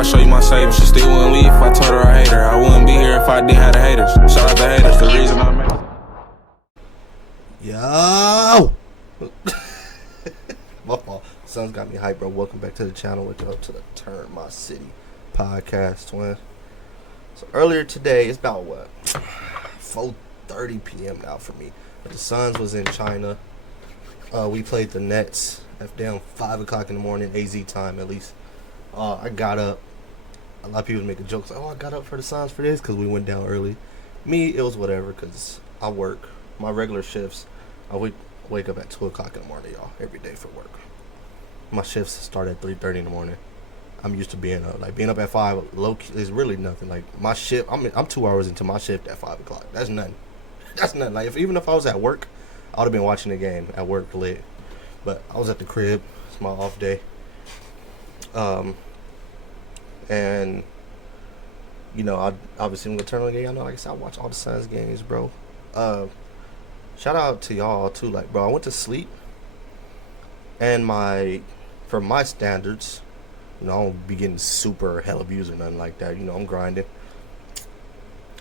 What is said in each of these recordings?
I'll show you my savings. She still wouldn't leave if I told her I hate her. I wouldn't be here if I didn't have the haters. Shout out the haters, the reason I made it. Yo! My fault. Sun's got me hyped, bro. Welcome back to the channel. Welcome up to the Turn My City podcast, twin. So earlier today, it's about what? 4:30 p.m. now for me. But the Suns was in China. We played the Nets at down 5 o'clock in the morning, AZ time at least. I got up. A lot of people making jokes like, oh, I got up for the Suns for this because we went down early. Me, it was whatever because I work. My regular shifts, I wake up at 2 o'clock in the morning, y'all, every day for work. My shifts start at 3:30 in the morning. I'm used to being up. Like, being up at 5 low key is really nothing. Like, my shift, I'm 2 hours into my shift at 5 o'clock. That's nothing. That's nothing. Like, even if I was at work, I would have been watching the game at work lit. But I was at the crib. It's my off day. And, you know, I obviously, I'm going to turn on the game. I know, like I said, I watch all the Suns games, bro. Shout out to y'all too. Like, bro, I went to sleep, and for my standards, you know, I don't be getting super hell abused or nothing like that. You know, I'm grinding.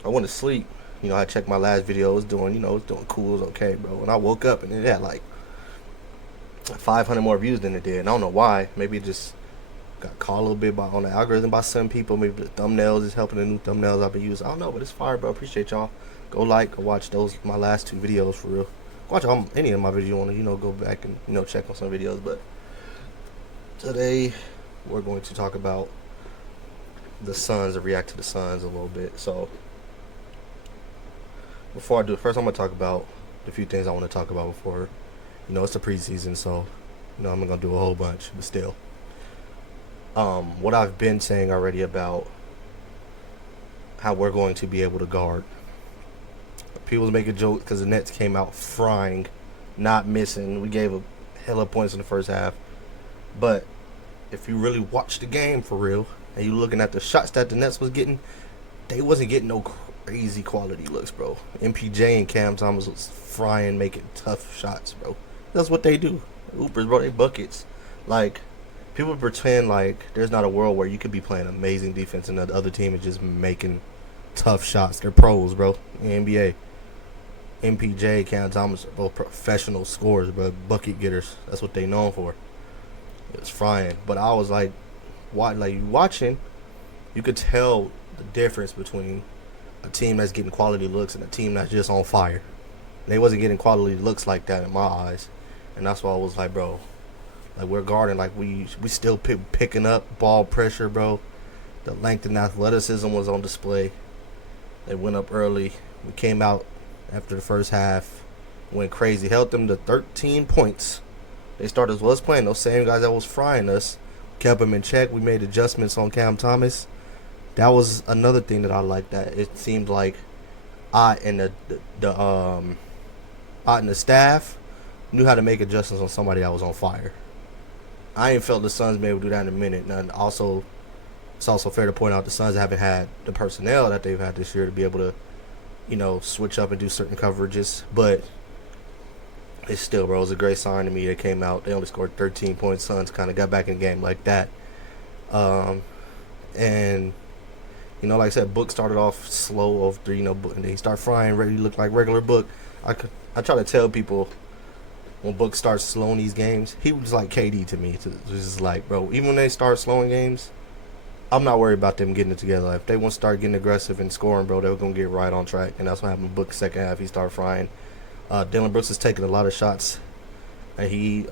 I went to sleep. You know, I checked my last video. It was doing, you know, it was doing cool. It was okay, bro. And I woke up and it had like 500 more views than it did. And I don't know why. Maybe it just got caught a little bit on the algorithm by some people. Maybe the thumbnails is helping, the new thumbnails I've been using. I don't know, but it's fire, bro. Appreciate y'all. Go watch my last 2 videos for real. Watch any of my videos you want to, you know, go back and, you know, check on some videos. But today we're going to talk about the Suns and react to the Suns a little bit. So before I do it, first I'm going to talk about the few things I want to talk about before, you know, it's the preseason. So, you know, I'm not going to do a whole bunch, but still. What I've been saying already about how we're going to be able to guard. People make a joke because the Nets came out frying, not missing. We gave a hell of points in the first half. But if you really watch the game for real, and you looking at the shots that the Nets was getting, they wasn't getting no crazy quality looks, bro. MPJ and Cam Thomas was frying, making tough shots, bro. That's what they do. Hoopers, bro, they buckets. Like, people pretend like there's not a world where you could be playing amazing defense and the other team is just making tough shots. They're pros, bro, in the NBA. MPJ, Cam Thomas are both professional scorers, bro, bucket getters. That's what they known for. It was frying. But I was like watching, you could tell the difference between a team that's getting quality looks and a team that's just on fire. They wasn't getting quality looks like that in my eyes. And that's why I was like, bro, like, we're guarding, like, we still picking up ball pressure, bro. The length and athleticism was on display. They went up early. We came out after the first half, went crazy, held them to 13 points. They started was playing those same guys that was frying us, kept them in check. We made adjustments on Cam Thomas. That was another thing that I liked. That it seemed like I and the staff knew how to make adjustments on somebody that was on fire. I ain't felt the Suns be able to do that in a minute. And also, it's also fair to point out the Suns haven't had the personnel that they've had this year to be able to, you know, switch up and do certain coverages. But it's still, bro, it was a great sign to me. They came out, they only scored 13 points. Suns kind of got back in the game like that. And, you know, like I said, Book started off slow after, you know, and then he started frying, ready to look like regular Book. I try to tell people when Book starts slowing these games, he was like KD to me. It's just like, bro, even when they start slowing games, I'm not worried about them getting it together. Like, if they want to start getting aggressive and scoring, bro, they're going to get right on track. And that's what happened with Book second half. He started frying. Dillon Brooks is taking a lot of shots. And he,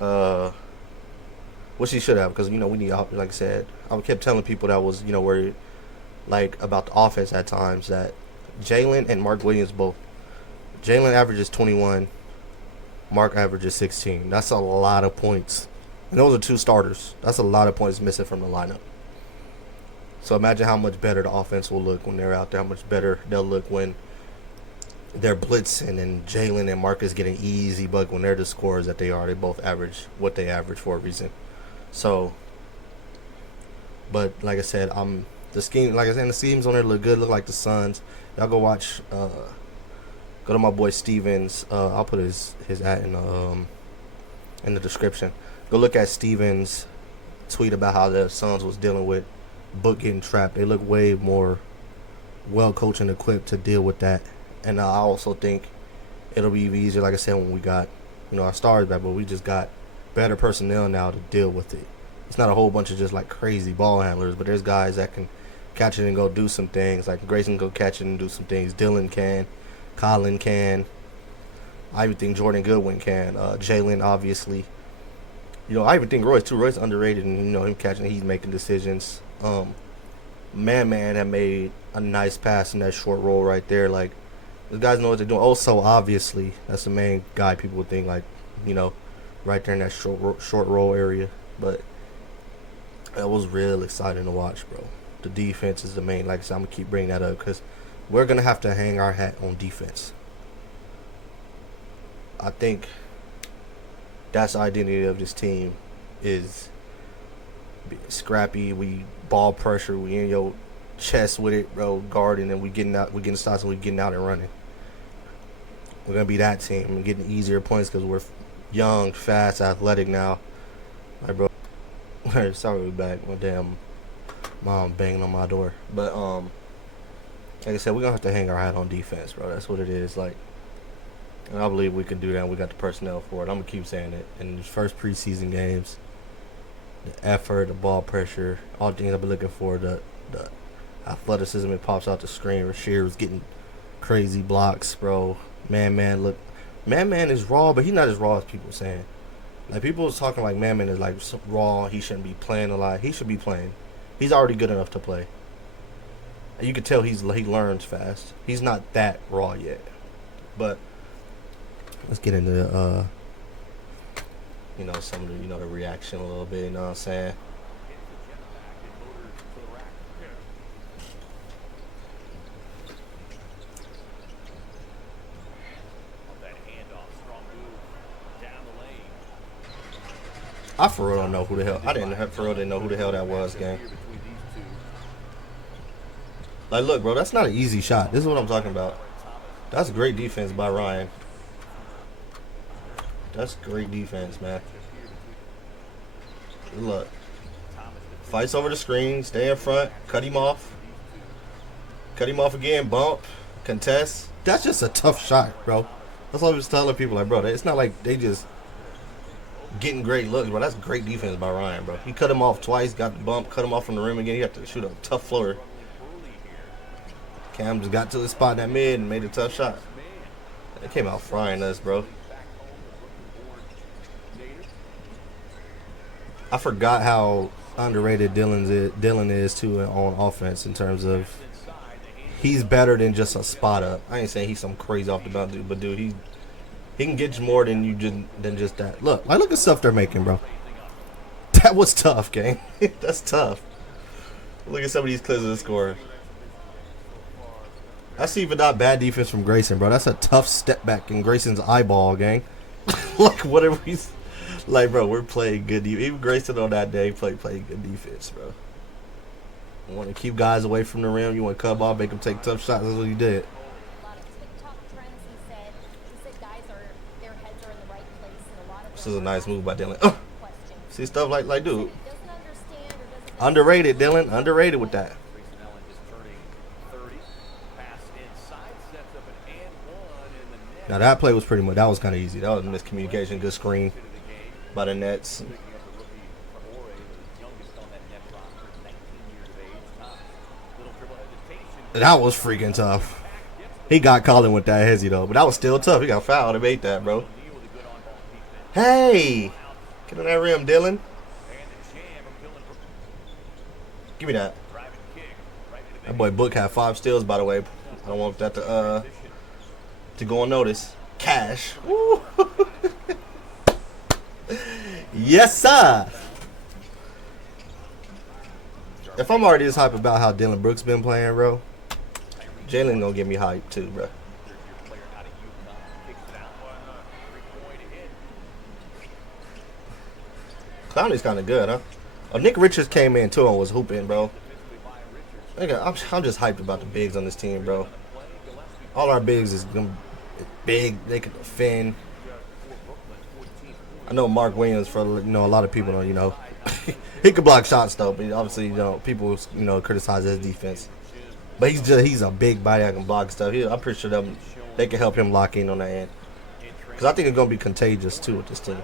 which he should have, because, you know, we need, like I said, I kept telling people that was, you know, worried, like, about the offense at times, that Jalen and Mark Williams both. Jalen averages 21. Mark averages 16. That's a lot of points. And those are 2 starters. That's a lot of points missing from the lineup. So imagine how much better the offense will look when they're out there, how much better they'll look when they're blitzing and Jalen and Marcus getting easy buck when they're the scorers that they are. They both average what they average for a reason. So, but like I said, the scheme, like I said, the schemes on there look good, look like the Suns. Y'all go watch, go to my boy Stevens. I'll put his ad in the description. Go look at Stevens' tweet about how the Suns was dealing with Book getting trapped. They look way more well coached and equipped to deal with that. And I also think it'll be easier, like I said, when we got, our stars back, but we just got better personnel now to deal with it. It's not a whole bunch of just like crazy ball handlers, but there's guys that can catch it and go do some things. Like Grayson can go catch it and do some things. Dylan can. Colin can. I even think Jordan Goodwin can. Jalen, obviously. I even think Royce, too. Royce underrated, and, him catching, he's making decisions. Man had made a nice pass in that short roll right there. Like, the guys know what they're doing. Also, obviously, that's the main guy people would think, like, right there in that short roll area. But that was real exciting to watch, bro. The defense is the main. Like I said, I'm going to keep bringing that up because we're going to have to hang our hat on defense. I think that's the identity of this team is scrappy. We ball pressure. We in your chest with it, bro, guarding, and we getting shots and we getting out and running. We're going to be that team and getting easier points because we're young, fast, athletic now. Like, bro, sorry we're back. My damn mom banging on my door. But, like I said, we're going to have to hang our hat on defense, bro. That's what it is. Like, and I believe we can do that. And we got the personnel for it. I'm going to keep saying it. In the first preseason games, the effort, the ball pressure, all things I've been looking for, the athleticism, it pops out the screen. Rasheed was getting crazy blocks, bro. Man is raw, but he's not as raw as people saying. Like, people was talking like Man is like raw. He shouldn't be playing a lot. He should be playing. He's already good enough to play. And you can tell he learns fast. He's not that raw yet. But let's get into some of the the reaction a little bit. You know what I'm saying? I for real don't know who the hell. I didn't know who the hell that was, gang. Like, look, bro, that's not an easy shot. This is what I'm talking about. That's great defense by Ryan. That's great defense, man. Good luck. Fights over the screen, stay in front, cut him off. Cut him off again, bump, contest. That's just a tough shot, bro. That's what I was telling people, like, bro, it's not like they just getting great looks, bro. That's great defense by Ryan, bro. He cut him off twice, got the bump, cut him off from the rim again. He had to shoot a tough floater. Cam just got to the spot in that mid and made a tough shot. It came out frying us, bro. I forgot how underrated Dylan is too on offense in terms of he's better than just a spot up. I ain't saying he's some crazy off the bounce dude, but dude, he can get you more than just that. Look at the stuff they're making, bro. That was tough, gang. That's tough. Look at some of these clips of the score. That's even not bad defense from Grayson, bro. That's a tough step back in Grayson's eyeball, gang. Like, whatever he's like, bro, we're playing good defense. Even Grayson on that day playing good defense, bro. You want to keep guys away from the rim. You want to cut ball, make them take tough shots. That's what he did. This is a nice move by Dylan. See stuff like dude. Underrated, Dylan. Underrated with that. Now that play was that was kind of easy. That was miscommunication. Good screen by the Nets. That was freaking tough. He got Colin with that hezzy though, but that was still tough. He got fouled and made that, bro. Hey, get on that rim, Dylan. Give me that. That boy Book had 5 steals, by the way. I don't want that to go unnoticed. Cash. Woo. Yes, sir. If I'm already this hype about how Dylan Brooks been playing, bro, Jalen gonna get me hyped too, bro. Clowney's kind of good, huh? Oh, Nick Richards came in too and was hooping, bro. I'm just hyped about the bigs on this team, bro. All our bigs is big. They can defend. I know Mark Williams, for a lot of people don't, He could block shots though, but obviously, people, criticize his defense. But he's a big body that can block stuff. I'm pretty sure they can help him lock in on that end. Because I think it's gonna be contagious too with this team.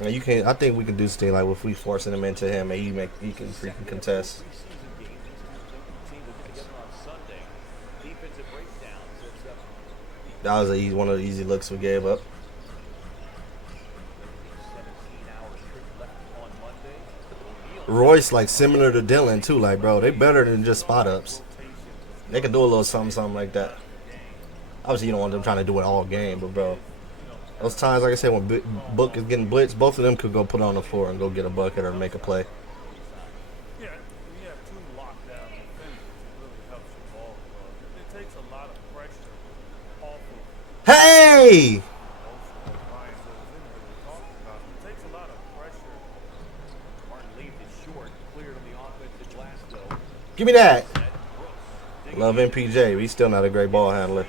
And I think we can do something like if we forcing him into him and he can freaking contest. That was one of the easy looks we gave up. Royce, like, similar to Dylan too, like, bro, they better than just spot ups. They can do a little something like that. Obviously, you don't want them trying to do it all game, but bro, those times, like I said, when Book is getting blitzed, both of them could go put on the floor and go get a bucket or make a play. Yeah, when you have two lockdown defenders, it really helps your ball flow. It takes a lot of pressure off of Hey! Ryan goes in there to talk about. It takes a lot of pressure. Martin leaves it short, cleared on the offensive glass though. Give me that. Love MPJ, but he's still not a great ball handler.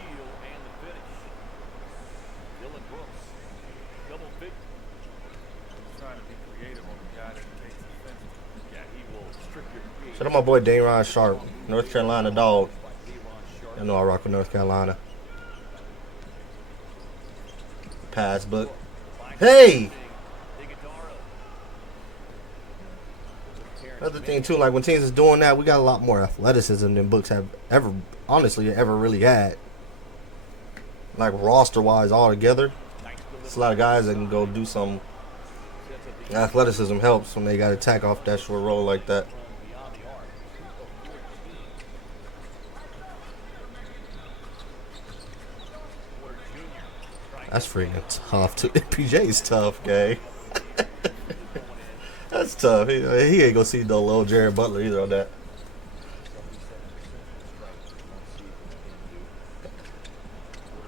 Shout out my boy Dayron Sharp, North Carolina dog. I know I rock with North Carolina. Pass, Book. Hey! Another thing too, like when teams is doing that, we got a lot more athleticism than Books have ever really had. Like roster wise altogether. It's a lot of guys that can go do some athleticism helps when they got to attack off that short roll like that. That's freaking tough too. PJ's tough, gang. That's tough. He ain't gonna see no little Jared Butler either on that.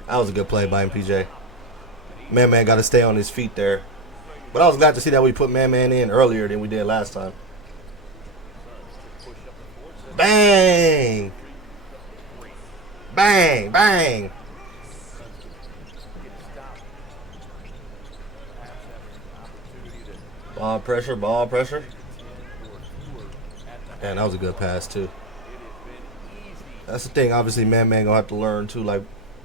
That was a good play by MPJ. Man got to stay on his feet there. But I was glad to see that we put Man in earlier than we did last time. Bang! Bang! Bang! Ball pressure, ball pressure. Man, that was a good pass too. That's the thing. Obviously, Man gonna have to learn too, like,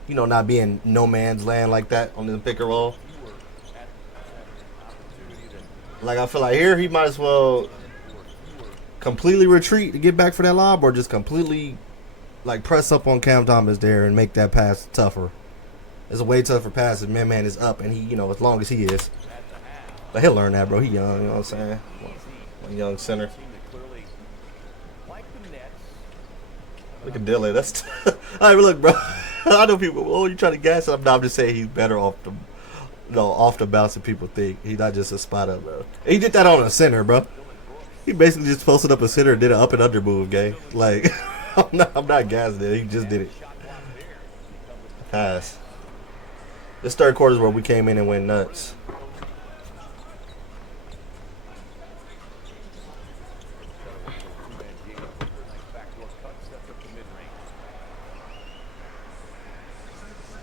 not being no man's land like that on the pick and roll. Like, I feel like here he might as well completely retreat to get back for that lob, or just completely like press up on Cam Thomas there and make that pass tougher. It's a way tougher pass if Man is up and he, as long as he is. But he'll learn that, bro. He young, you know what I'm saying? One young center. Look at Dylan. That's I mean, look, bro. I know people. Oh, you trying to gas him? No, I'm just saying he's better off the bounce than people think. He's not just a spot up, bro. He did that on a center, bro. He basically just posted up a center and did an up and under move, gang. Like, I'm not gassing it. He just did it. Pass. This third quarter is where we came in and went nuts.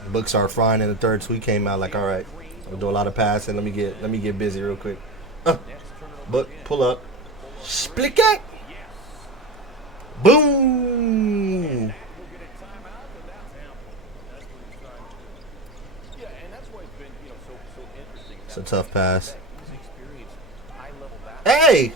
Books are frying in the third, so he came out like, all right, I'll do a lot of passing. Let me get busy real quick. Book, pull up, split it, boom. It's a tough pass. Hey.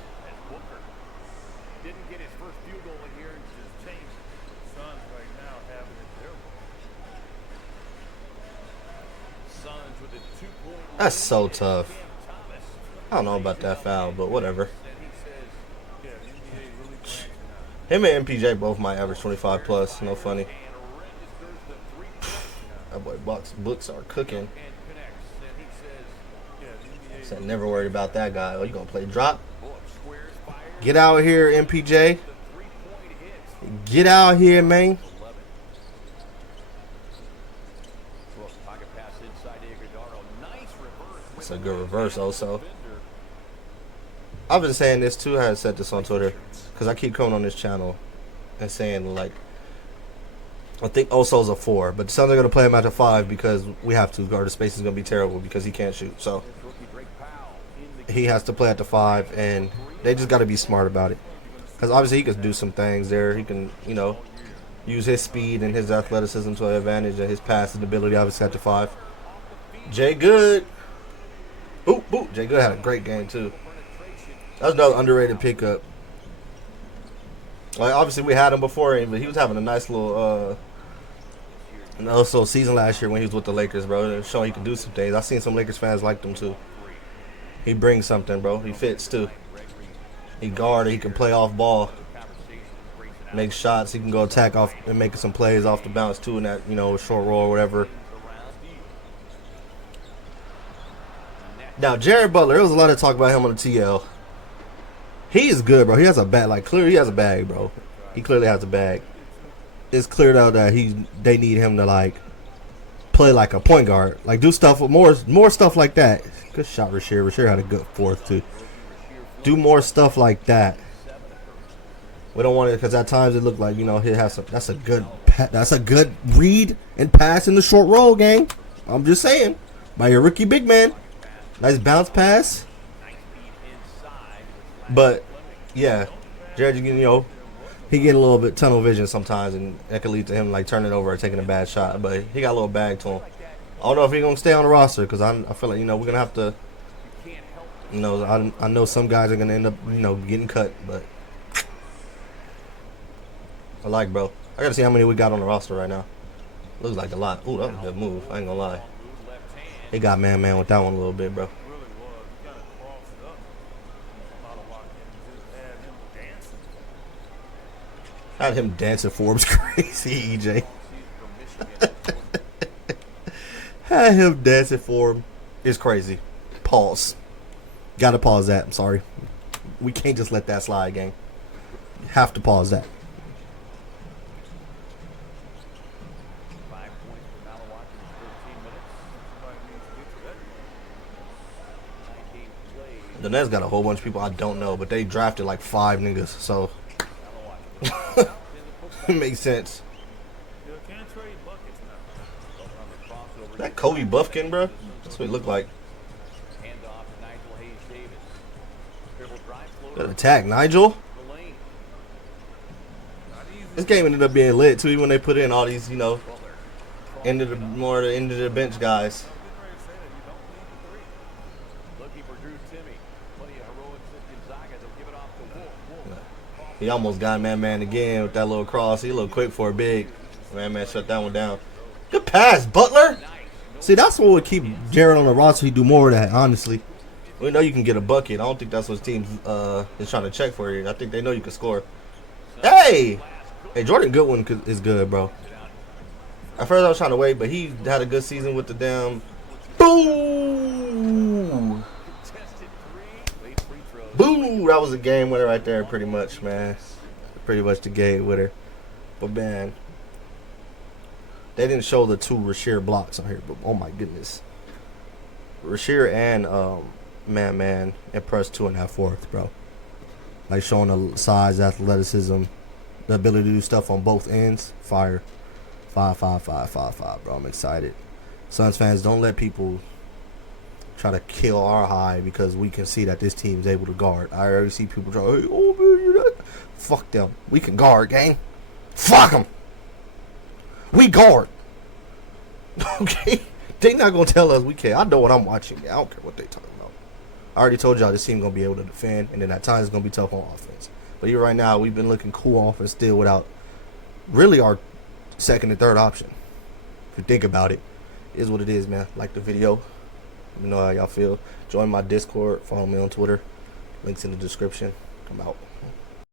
That's so tough. I don't know about that foul, but whatever. Him and MPJ both might average 25 plus. No funny. That boy Books are cooking. Said never worried about that guy. Oh, you gonna play drop? Get out here, MPJ. Get out here, man. It's a good reverse also. I've been saying this too. I had said this on Twitter because I keep coming on this channel and saying, like, I think Oso's a 4, but the Suns are going to play him at the 5 because we have to. Or the space is going to be terrible because he can't shoot. So he has to play at the 5, and they just got to be smart about it. Because obviously he can do some things there. He can, you know, use his speed and his athleticism to advantage, and his passing ability obviously at the 5. Jay Good. Ooh, ooh. Jay Good had a great game too. That's another underrated pickup. Like obviously we had him before, but he was having a nice little and also season last year when he was with the Lakers, bro. Showing he can do some things. I seen some Lakers fans like him too. He brings something, bro. He fits too. He guard. He can play off ball, make shots. He can go attack off and make some plays off the bounce too in that, you know, short roll or whatever. Now Jared Butler, there was a lot of talk about him on the TL. He is good, bro. He has a bag. Like clearly, he has a bag, bro. He clearly has a bag. It's cleared out that they need him to like play like a point guard, like do stuff with more stuff like that. Good shot, Rasheer. Rasheer had a good fourth too. Do more stuff like that. We don't want it because at times it looked like, you know, he has some. That's a good read and pass in the short roll, gang. I'm just saying, by your rookie big man. Nice bounce pass. But yeah, Jared, you know, he getting a little bit tunnel vision sometimes, and that could lead to him like turning over or taking a bad shot. But he got a little bag to him. I don't know if he's gonna stay on the roster because I feel like, you know, we're gonna have to. You know, I know some guys are gonna end up, you know, getting cut, but I like, bro. I gotta see how many we got on the roster right now. Looks like a lot. Ooh, that was a good move. I ain't gonna lie. He got man with that one a little bit, bro. Had him dancing for him's crazy, EJ. Had him dancing for him is crazy. Pause. Gotta pause that. I'm sorry. We can't just let that slide, gang. Have to pause that. 5 points for Malawaki in 13 minutes. 9 games played. The Nets got a whole bunch of people I don't know, but they drafted like 5 niggas, so it makes sense. That Kobe Buffkin, bro. That's what he looked like. Handoff to Nigel Hayes-Davis. Dribble drive Good floater. attack, Nigel. The lane. This game ended up being lit too, even when they put in all these, you know, end of the bench guys. Looking for Drew Timmy. Plenty of heroics at Gonzaga. They'll give it off to Wolf. He almost got man again with that little cross. He a little quick for a big. Man shut that one down. Good pass, Butler. See, that's what would keep Jared on the roster. He do more of that, honestly. We know you can get a bucket. I don't think that's what teams is trying to check for you. I think they know you can score. Hey, Jordan Goodwin is good, bro. At first I was trying to wait, but he had a good season with the damn. Boom! Boom! That was a game winner right there, pretty much, man. Pretty much the game winner. But man, they didn't show the 2 Rasheer blocks on here, but oh my goodness. Rasheer and Man impressed 2 in that fourth, bro. Like showing the size, athleticism, the ability to do stuff on both ends. Fire. 5, bro. I'm excited. Suns fans, don't let people try to kill our high because we can see that this team is able to guard. I already see people try, hey, oh man, you're not. Fuck them. We can guard, gang. Fuck them. We guard. Okay? They not going to tell us we can't. I know what I'm watching. I don't care what they talking about. I already told y'all this team going to be able to defend, and then at times it's going to be tough on offense. But even right now, we've been looking cool offense still without really our second and third option. If you think about it, it is what it is, man. Like the video. Let me know how y'all feel. Join my Discord. Follow me on Twitter. Links in the description. I'm out.